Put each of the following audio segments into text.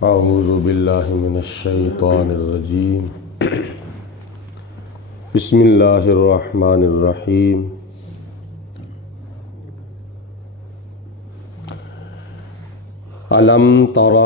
اعوذ باللہ من الشیطان الرجیم بسم اللہ الرحمن الرحیم الم تر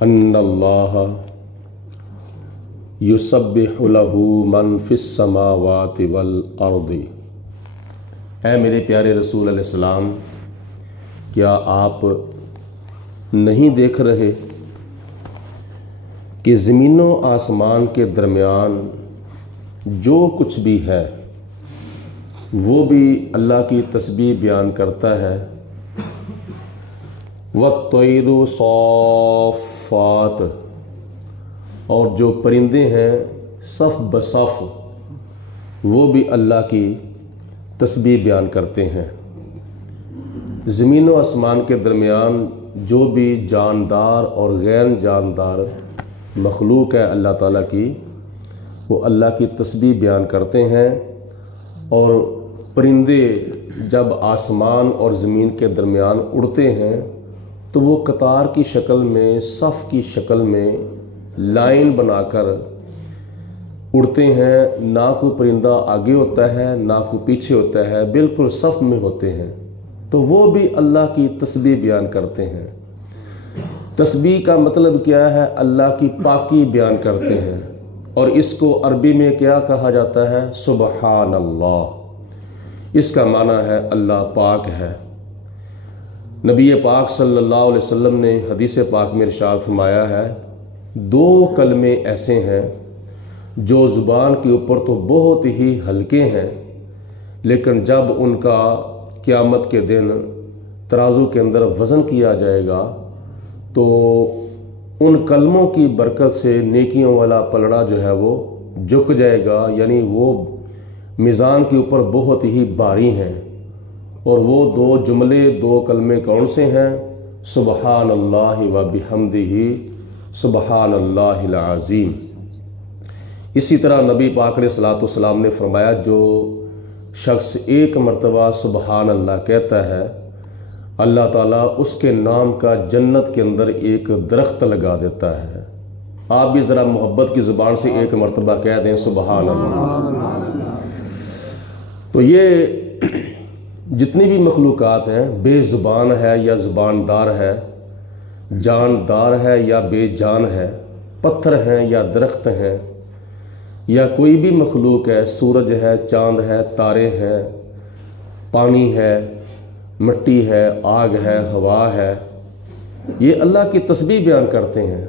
ان اللہ یسبح لہ من فی السماوات والارض۔ اے میرے پیارے رسول علیہ السلام، کیا آپ نہیں دیکھ رہے کہ زمین و آسمان کے درمیان جو کچھ بھی ہے وہ بھی اللہ کی تسبیح بیان کرتا ہے۔ وَالطَّيْرُ صَافَّاتٍ، اور جو پرندے ہیں صف بصف وہ بھی اللہ کی تسبیح بیان کرتے ہیں۔ زمین و آسمان کے درمیان جو بھی جاندار اور غیر جاندار مخلوق ہے اللہ تعالیٰ کی، وہ اللہ کی تسبیح بیان کرتے ہیں۔ اور پرندے جب آسمان اور زمین کے درمیان اڑتے ہیں تو وہ قطار کی شکل میں، صف کی شکل میں لائن بنا کر اڑتے ہیں۔ نہ کوئی پرندہ آگے ہوتا ہے نہ کوئی پیچھے ہوتا ہے، بالکل صف میں ہوتے ہیں، تو وہ بھی اللہ کی تسبیح بیان کرتے ہیں۔ تسبیح کا مطلب کیا ہے؟ اللہ کی پاکی بیان کرتے ہیں، اور اس کو عربی میں کیا کہا جاتا ہے؟ سبحان اللہ۔ اس کا معنی ہے اللہ پاک ہے۔ نبی پاک صلی اللہ علیہ وسلم نے حدیث پاک میں ارشاد فرمایا ہے، دو کلمے ایسے ہیں جو زبان کے اوپر تو بہت ہی ہلکے ہیں، لیکن جب ان کا قیامت کے دن ترازو کے اندر وزن کیا جائے گا تو ان کلموں کی برکت سے نیکیوں والا پلڑا جو ہے وہ جھک جائے گا، یعنی وہ میزان کے اوپر بہت ہی بھاری ہیں۔ اور وہ دو جملے، دو کلمے کون سے ہیں؟ سبحان اللہ و بحمدہ سبحان اللہ العظیم۔ اسی طرح نبی پاک علیہ الصلوۃ والسلام نے فرمایا، جو شخص ایک مرتبہ سبحان اللہ کہتا ہے، اللہ تعالیٰ اس کے نام کا جنت کے اندر ایک درخت لگا دیتا ہے۔ آپ بھی ذرا محبت کی زبان سے ایک مرتبہ کہہ دیں سبحان اللہ۔ تو یہ جتنی بھی مخلوقات ہیں، بے زبان ہے یا زباندار ہے، جاندار ہے یا بے جان ہے، پتھر ہیں یا درخت ہیں، یا کوئی بھی مخلوق ہے، سورج ہے، چاند ہے، تارے ہیں، پانی ہے، مٹی ہے، آگ ہے، ہوا ہے، یہ اللہ کی تسبیح بیان کرتے ہیں۔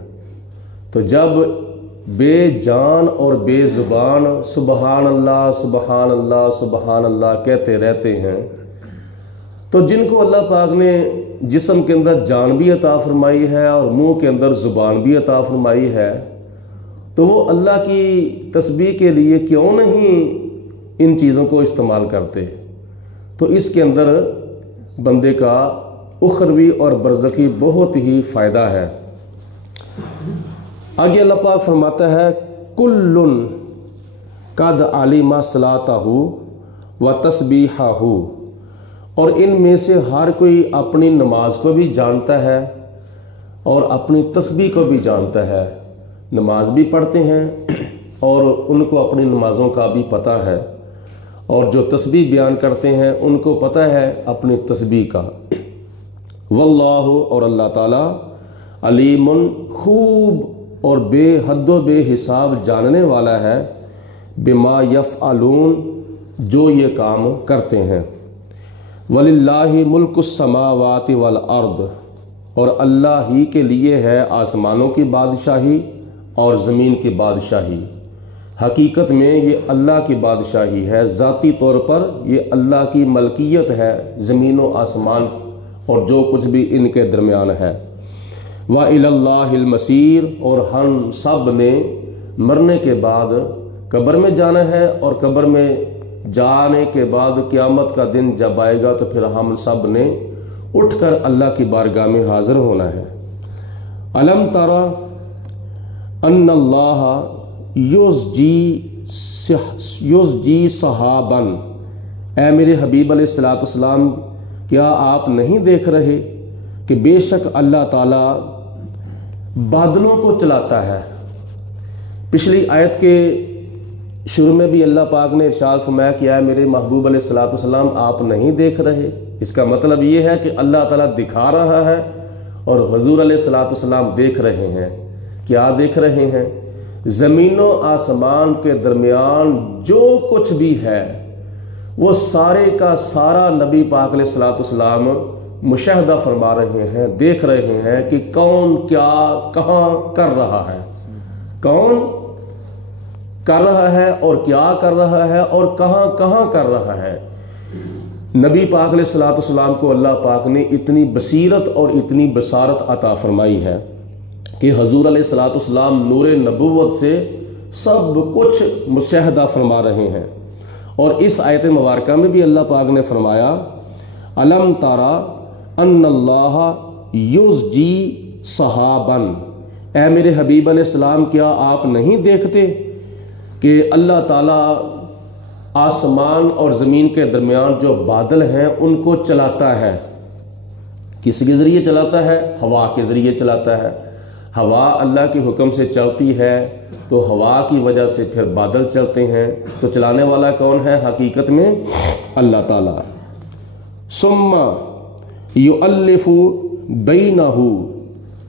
تو جب بے جان اور بے زبان سبحان اللہ سبحان اللہ سبحان اللہ کہتے رہتے ہیں، تو جن کو اللہ پاک نے جسم کے اندر جان بھی عطا فرمائی ہے اور منہ کے اندر زبان بھی عطا فرمائی ہے، تو وہ اللہ کی تسبیح کے لیے کیوں نہیں ان چیزوں کو استعمال کرتے؟ تو اس کے اندر بندے کا اخروی اور برزخی بہت ہی فائدہ ہے۔ آگے اللہ پاک فرماتا ہے، کل قد علم صلاتہ و تسبیحہ، اور ان میں سے ہر کوئی اپنی نماز کو بھی جانتا ہے اور اپنی تسبیح کو بھی جانتا ہے۔ نماز بھی پڑھتے ہیں اور ان کو اپنی نمازوں کا بھی پتہ ہے، اور جو تسبیح بیان کرتے ہیں ان کو پتہ ہے اپنی تسبیح کا۔ واللہ، اور اللہ تعالیٰ، علیم، خوب اور بے حد و بے حساب جاننے والا ہے، بما یفعلون، جو یہ کام کرتے ہیں۔ وَلِلَّهِ مُلْكُ السَّمَاوَاتِ وَالْأَرْضِ، اور اللہ ہی کے لیے ہے آسمانوں کی بادشاہی اور زمین کی بادشاہی۔ حقیقت میں یہ اللہ کی بادشاہی ہے، ذاتی طور پر یہ اللہ کی ملکیت ہے، زمین و آسمان اور جو کچھ بھی ان کے درمیان ہے۔ وَإِلَى اللَّهِ الْمَصِيرُ، اور ہم سب نے مرنے کے بعد قبر میں جانا ہے، اور قبر میں جانے کے بعد قیامت کا دن جب آئے گا تو پھر ہم سب نے اٹھ کر اللہ کی بارگاہ میں حاضر ہونا ہے۔ الم ترى ان اللہ یزجی سحابا اے میرے حبیب علیہ الصلوۃ والسلام کیا آپ نہیں دیکھ رہے کہ بے شک اللہ تعالیٰ بادلوں کو چلاتا ہے۔ پچھلی آیت کے شروع میں بھی اللہ پاک نے ارشاد فرمایا کہ اے میرے محبوب علیہ الصلوۃ والسلام آپ نہیں دیکھ رہے۔ اس کا مطلب یہ ہے کہ اللہ تعالیٰ دکھا رہا ہے اور حضور علیہ الصلوۃ والسلام دیکھ رہے ہیں۔ کیا دیکھ رہے ہیں؟ زمین و آسمان کے درمیان جو کچھ بھی ہے وہ سارے کا سارا نبی پاک علیہ الصلوۃ والسلام مشاہدہ فرما رہے ہیں، دیکھ رہے ہیں کہ کون کیا کہاں کر رہا ہے، کون کر رہا ہے اور کیا کر رہا ہے اور کہاں کہاں کر رہا ہے۔ نبی پاک علیہ الصلوۃ والسلام کو اللہ پاک نے اتنی بصیرت اور اتنی بصارت عطا فرمائی ہے کہ حضور علیہ الصلوۃ والسلام نور نبوت سے سب کچھ مشاہدہ فرما رہے ہیں۔ اور اس آیت مبارکہ میں بھی اللہ پاک نے فرمایا الم ترى ان اللہ یزجی سحاباً، اے میرے حبیب علیہ السلام کیا آپ نہیں دیکھتے کہ اللہ تعالیٰ آسمان اور زمین کے درمیان جو بادل ہیں ان کو چلاتا ہے۔ کس کے ذریعے چلاتا ہے؟ ہوا کے ذریعے چلاتا ہے۔ ہوا اللہ کے حکم سے چلتی ہے تو ہوا کی وجہ سے پھر بادل چلتے ہیں۔ تو چلانے والا کون ہے حقیقت میں؟ اللہ تعالیٰ۔ ثم یؤلف بینہ،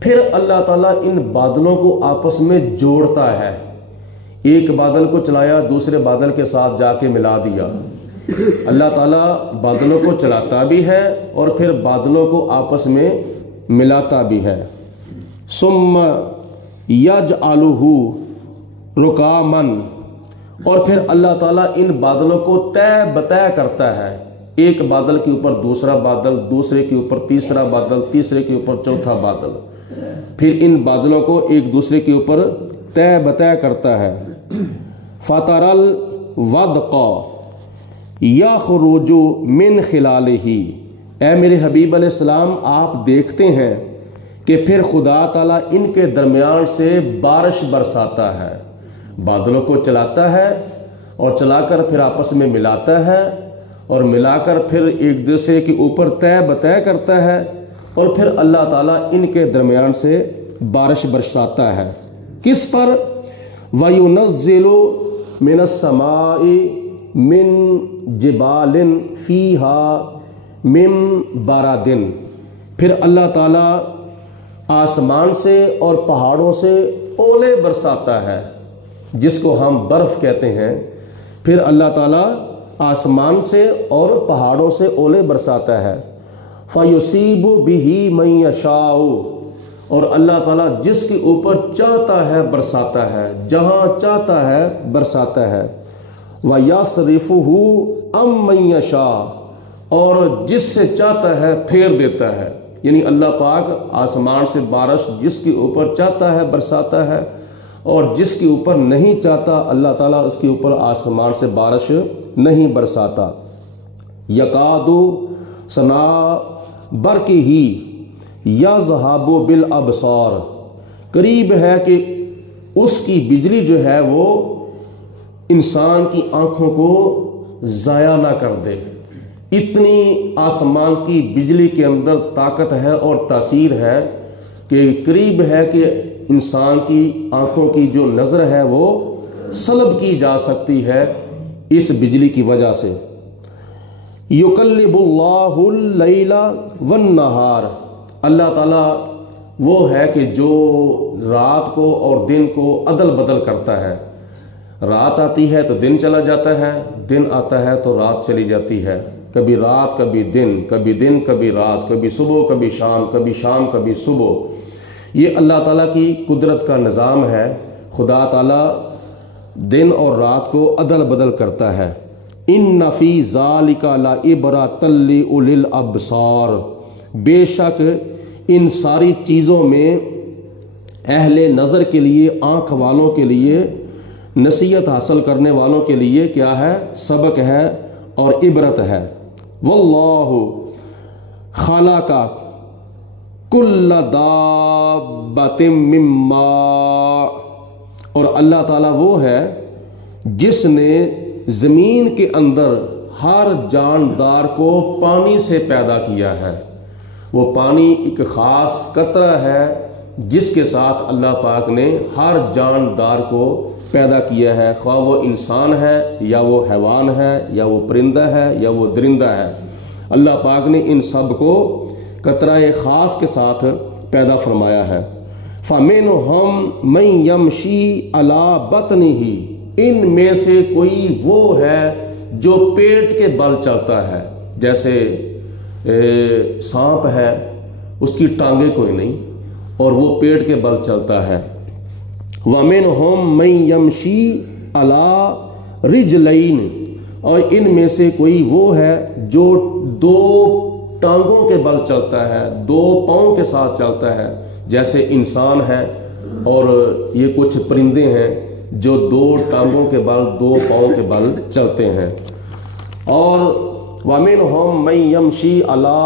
پھر اللہ تعالیٰ ان بادلوں کو آپس میں جوڑتا ہے۔ ایک بادل کو چلایا دوسرے بادل کے ساتھ جا کے ملا دیا۔ اللہ تعالیٰ بادلوں کو چلاتا بھی ہے اور پھر بادلوں کو آپس میں ملاتا بھی ہے۔ ثم یجعلہ رکاماً، اور پھر اللہ تعالیٰ ان بادلوں کو طے بطے کرتا ہے۔ ایک بادل کے اوپر دوسرا بادل، دوسرے کے اوپر تیسرا بادل، تیسرے کے اوپر چوتھا بادل، پھر ان بادلوں کو ایک دوسرے کے اوپر طے بطے کرتا ہے۔ فَتَرَى الْوَدْقَ يَخْرُجُ مِنْ خِلَالِهِ، اے میرے حبیب علیہ السلام آپ دیکھتے ہیں کہ پھر خدا تعالیٰ ان کے درمیان سے بارش برساتا ہے۔ بادلوں کو چلاتا ہے اور چلا کر پھر آپس میں ملاتا ہے اور ملا کر پھر ایک دوسرے کے اوپر طے بطے کرتا ہے اور پھر اللہ تعالیٰ ان کے درمیان سے بارش برساتا ہے۔ کس پر؟ وَيُنَزِّلُ مِنَ السَّمَاءِ مِن جِبَالٍ فِيهَا مِن بَرَدٍ، پھر اللہ تعالیٰ آسمان سے اور پہاڑوں سے اولے برساتا ہے جس کو ہم برف کہتے ہیں۔ پھر اللہ تعالیٰ آسمان سے اور پہاڑوں سے اولے برساتا ہے۔ فَيُصِيبُ بِهِ مَن يَشَاءُ، اور اللہ تعالیٰ جس کے اوپر چاہتا ہے برساتا ہے، جہاں چاہتا ہے برساتا ہے۔ وَيَصْرِفُهُ عَن مَّن يَشَاءُ، اور جس سے چاہتا ہے پھیر دیتا ہے۔ یعنی اللہ پاک آسمان سے بارش جس کے اوپر چاہتا ہے برساتا ہے اور جس کے اوپر نہیں چاہتا اللہ تعالیٰ اس کے اوپر آسمان سے بارش نہیں برساتا۔ یکاد سنا برقہ یذہب بالابصار، قریب ہے کہ اس کی بجلی جو ہے وہ انسان کی آنکھوں کو ضائع نہ کر دے۔ اتنی آسمان کی بجلی کے اندر طاقت ہے اور تاثیر ہے کہ قریب ہے کہ انسان کی آنکھوں کی جو نظر ہے وہ سلب کی جا سکتی ہے اس بجلی کی وجہ سے۔ یقلب اللہ اللیل والنہار، اللہ تعالیٰ وہ ہے کہ جو رات کو اور دن کو عدل بدل کرتا ہے۔ رات آتی ہے تو دن چلا جاتا ہے، دن آتا ہے تو رات چلی جاتی ہے۔ کبھی رات کبھی دن، کبھی دن کبھی رات، کبھی صبح کبھی شام، کبھی شام کبھی صبح۔ یہ اللہ تعالیٰ کی قدرت کا نظام ہے۔ خدا تعالیٰ دن اور رات کو عدل بدل کرتا ہے۔ ان فی ذالک لعبرۃ لأولی الابصار، بے شک ان ساری چیزوں میں اہل نظر کے لیے، آنکھ والوں کے لیے، نصیحت حاصل کرنے والوں کے لیے کیا ہے؟ سبق ہے اور عبرت ہے۔ واللہ خلق کل دابۃ من ماء، اور اللہ تعالیٰ وہ ہے جس نے زمین کے اندر ہر جاندار کو پانی سے پیدا کیا ہے۔ وہ پانی ایک خاص قطرہ ہے جس کے ساتھ اللہ پاک نے ہر جاندار کو پیدا کیا ہے، خواہ وہ انسان ہے یا وہ حیوان ہے یا وہ پرندہ ہے یا وہ درندہ ہے۔ اللہ پاک نے ان سب کو قطرہ خاص کے ساتھ پیدا فرمایا ہے۔ فَمِنْهُمْ مَنْ يَمْشِي عَلَى بَطْنِهِ، ان میں سے کوئی وہ ہے جو پیٹ کے بل چلتا ہے، جیسے سانپ ہے، اس کی ٹانگیں کوئی نہیں اور وہ پیٹ کے بل چلتا ہے۔ وَمِنْهُمْ مَنْ يَمْشِي عَلَى رِجْلَيْنِ، اور ان میں سے کوئی وہ ہے جو دو ٹانگوں کے بل چلتا ہے، دو پاؤں کے ساتھ چلتا ہے، جیسے انسان ہے اور یہ کچھ پرندے ہیں جو دو ٹانگوں کے بل، دو پاؤں کے بل چلتے ہیں۔ اور وَمِنْهُمْ مَنْ يَمْشِي عَلَى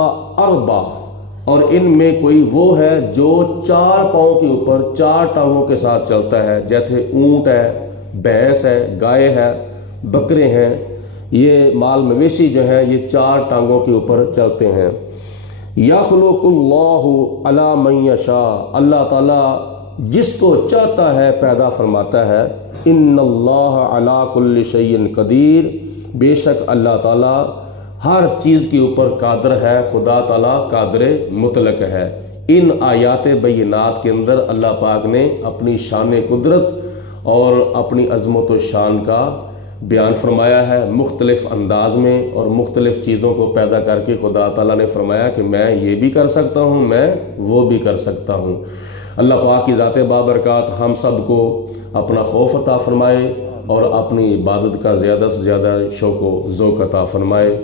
أَرْبَعٍ، اور ان میں کوئی وہ ہے جو چار پاؤں کے اوپر چار ٹانگوں کے ساتھ چلتا ہے، جیسے اونٹ ہے، بھینس ہے، گائے ہے، بکرے ہیں، یہ مال مویشی جو ہیں یہ چار ٹانگوں کے اوپر چلتے ہیں۔ یخلق اللہ علی من یشاء، اللہ تعالیٰ جس کو چاہتا ہے پیدا فرماتا ہے۔ ان اللہ علی کل شیء قدیر، بے شک اللہ تعالیٰ ہر چیز کے اوپر قادر ہے، خدا تعالیٰ قادر مطلق ہے۔ ان آیات بینات کے اندر اللہ پاک نے اپنی شان قدرت اور اپنی عظمت و شان کا بیان فرمایا ہے مختلف انداز میں، اور مختلف چیزوں کو پیدا کر کے خدا تعالیٰ نے فرمایا کہ میں یہ بھی کر سکتا ہوں، میں وہ بھی کر سکتا ہوں۔ اللہ پاک کی ذات بابرکات ہم سب کو اپنا خوف عطا فرمائے اور اپنی عبادت کا زیادہ سے زیادہ شوق و ذوق عطا فرمائے۔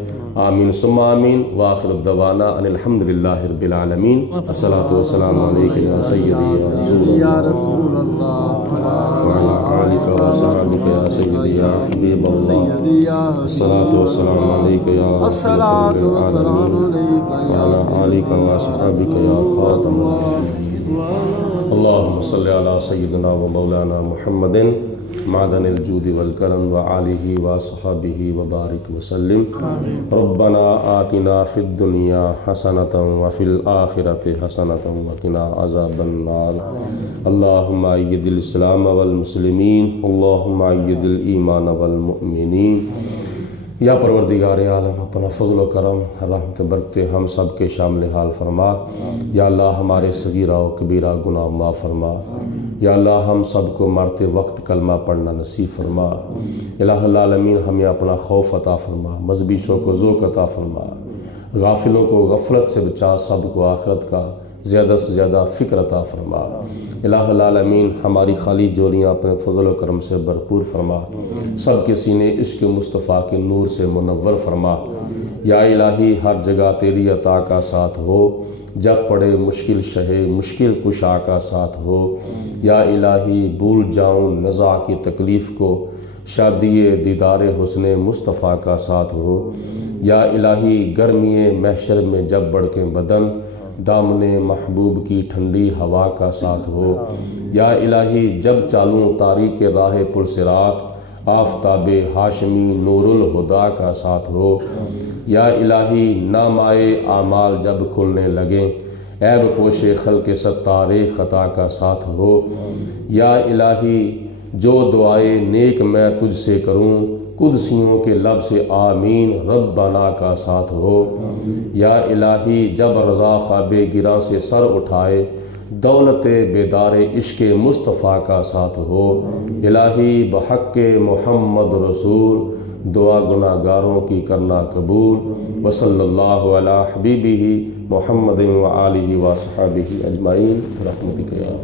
آمین ثم آمین، وآخر دعوانا ان الحمدللہ رب العالمین۔ الصلاۃ والسلام علیک یا سیدی یا رسول اللہ، وعلی آلک وصحبک یا سیدی یا حبیب اللہ۔ الصلاۃ والسلام علیک یا رحمۃ للعالمین، وعلی آلک وصحبک یا خاتم النبیین۔ اللہم صلی علی سیدنا و مولانا محمد معدن الجود والکرم وآلہ وصحبہ وبارک وسلم۔ ربنا آتنا فی الدنیا حسنۃ وفی الآخرۃ حسنۃ وقنا عذاب النار۔ اللہم اید الاسلام والمسلمین، اللہم اید الایمان والمؤمنین۔ یا پروردگار عالم اپنا فضل و کرم، رحمت برکت ہم سب کے شامل حال فرما۔ یا اللہ ہمارے صغیرہ و کبیرہ گناہ معاف فرما۔ یا اللہ ہم سب کو مرتے وقت کلمہ پڑھنا نصیب فرما۔ الہ العالمین ہمیں اپنا خوف عطا فرما، مذہبی شوق و ذوق عطا فرما، غافلوں کو غفلت سے بچا، سب کو آخرت کا زیادہ سے زیادہ فکر عطا فرما۔ الہ العالمین ہماری خالی جولیاں اپنے فضل و کرم سے بھرپور فرما، سب کے سینے عشق مصطفیٰ کے نور سے منور فرما۔ یا الہی ہر جگہ تیری عطا کا ساتھ ہو، جب پڑے مشکل شہے مشکل کشا کا ساتھ ہو۔ یا الہی بھول جاؤں نزاع کی تکلیف کو، شادی دیدار حسن مصطفیٰ کا ساتھ ہو۔ یا الہی گرمی محشر میں جب بڑھکے بدن، دامن محبوب کی ٹھنڈی ہوا کا ساتھ ہو۔ یا الہی جب چالوں تاریک راہ پرصراط، آفتاب ہاشمی نور الہدا کا ساتھ ہو۔ یا الہی نامۂ اعمال جب کھلنے لگیں، عیب پوش خلق ستار خطا کا ساتھ ہو۔ یا الہی جو دعائے نیک میں تجھ سے کروں، قدسیوں کے لب سے آمین ربنا کا ساتھ ہو۔ یا الہی جب رضا خواب گراں سے سر اٹھائے، دولت بیدار عشق مصطفیٰ کا ساتھ ہو۔ الہی بحق محمد رسول دعا گناہ گاروں کی کرنا قبول۔ وصلی اللہ علی حبیبہ محمد وآلہ وصحبہ اجمعین برحمتک یا